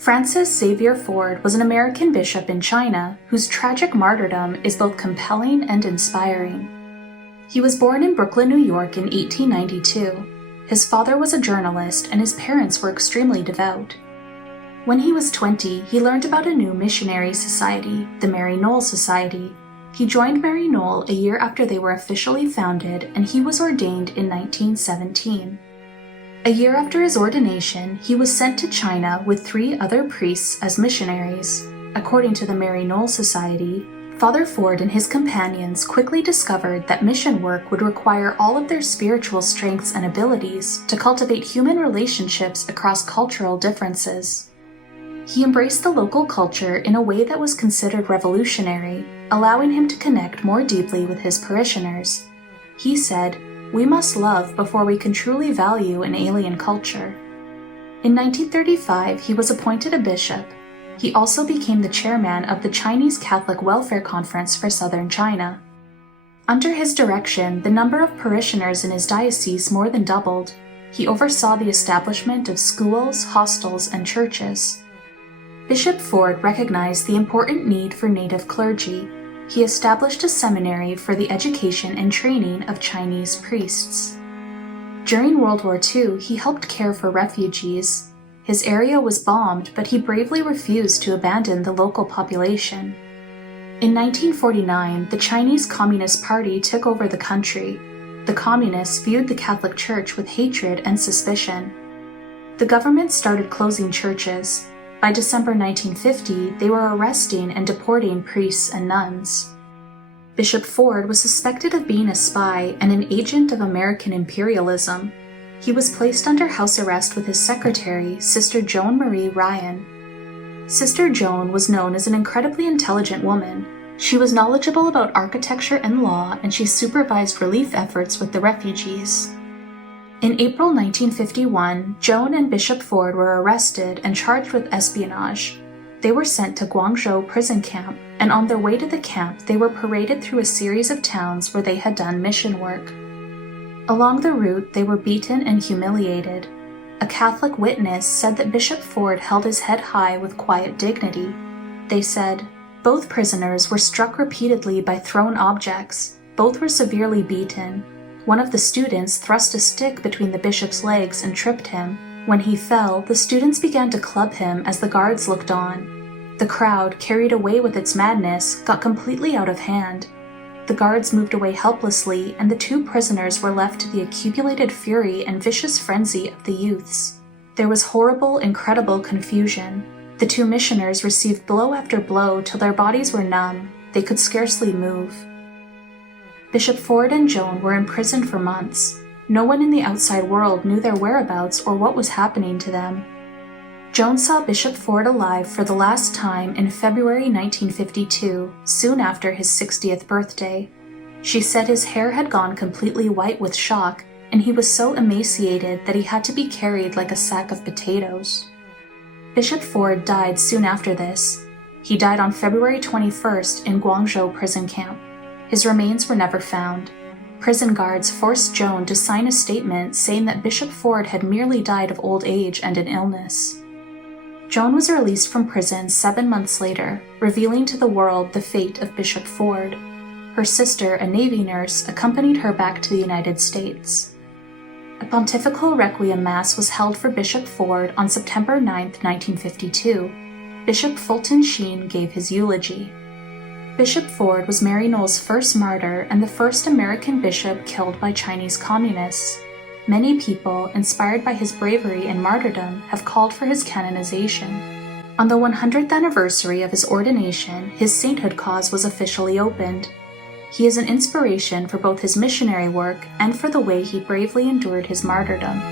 Francis Xavier Ford was an American bishop in China whose tragic martyrdom is both compelling and inspiring. He was born in Brooklyn, New York in 1892. His father was a journalist and his parents were extremely devout. When he was 20, he learned about a new missionary society, the Maryknoll Society. He joined Maryknoll a year after they were officially founded, and he was ordained in 1917. A year after his ordination, he was sent to China with 3 other priests as missionaries. According to the Maryknoll Society, Father Ford and his companions quickly discovered that mission work would require all of their spiritual strengths and abilities to cultivate human relationships across cultural differences. He embraced the local culture in a way that was considered revolutionary, allowing him to connect more deeply with his parishioners. He said, "We must love before we can truly value an alien culture." In 1935, he was appointed a bishop. He also became the chairman of the Chinese Catholic Welfare Conference for Southern China. Under his direction, the number of parishioners in his diocese more than doubled. He oversaw the establishment of schools, hostels, and churches. Bishop Ford recognized the important need for native clergy. He established a seminary for the education and training of Chinese priests. During World War II, he helped care for refugees. His area was bombed, but he bravely refused to abandon the local population. In 1949, the Chinese Communist Party took over the country. The Communists viewed the Catholic Church with hatred and suspicion. The government started closing churches. By December 1950, they were arresting and deporting priests and nuns. Bishop Ford was suspected of being a spy and an agent of American imperialism. He was placed under house arrest with his secretary, Sister Joan Marie Ryan. Sister Joan was known as an incredibly intelligent woman. She was knowledgeable about architecture and law, and she supervised relief efforts with the refugees. In April 1951, Joan and Bishop Ford were arrested and charged with espionage. They were sent to Guangzhou prison camp, and on their way to the camp, they were paraded through a series of towns where they had done mission work. Along the route, they were beaten and humiliated. A Catholic witness said that Bishop Ford held his head high with quiet dignity. They said, "Both prisoners were struck repeatedly by thrown objects. Both were severely beaten. One of the students thrust a stick between the bishop's legs and tripped him. When he fell, the students began to club him as the guards looked on. The crowd, carried away with its madness, got completely out of hand. The guards moved away helplessly, and the 2 prisoners were left to the accumulated fury and vicious frenzy of the youths. There was horrible, incredible confusion. The 2 missioners received blow after blow till their bodies were numb. They could scarcely move." Bishop Ford and Joan were imprisoned for months. No one in the outside world knew their whereabouts or what was happening to them. Joan saw Bishop Ford alive for the last time in February 1952, soon after his 60th birthday. She said his hair had gone completely white with shock, and he was so emaciated that he had to be carried like a sack of potatoes. Bishop Ford died soon after this. He died on February 21st in Guangzhou prison camp. His remains were never found. Prison guards forced Joan to sign a statement saying that Bishop Ford had merely died of old age and an illness. Joan was released from prison 7 months later, revealing to the world the fate of Bishop Ford. Her sister, a Navy nurse, accompanied her back to the United States. A pontifical requiem mass was held for Bishop Ford on September 9, 1952. Bishop Fulton Sheen gave his eulogy. Bishop Ford was Maryknoll's first martyr and the first American bishop killed by Chinese communists. Many people, inspired by his bravery and martyrdom, have called for his canonization. On the 100th anniversary of his ordination, his sainthood cause was officially opened. He is an inspiration for both his missionary work and for the way he bravely endured his martyrdom.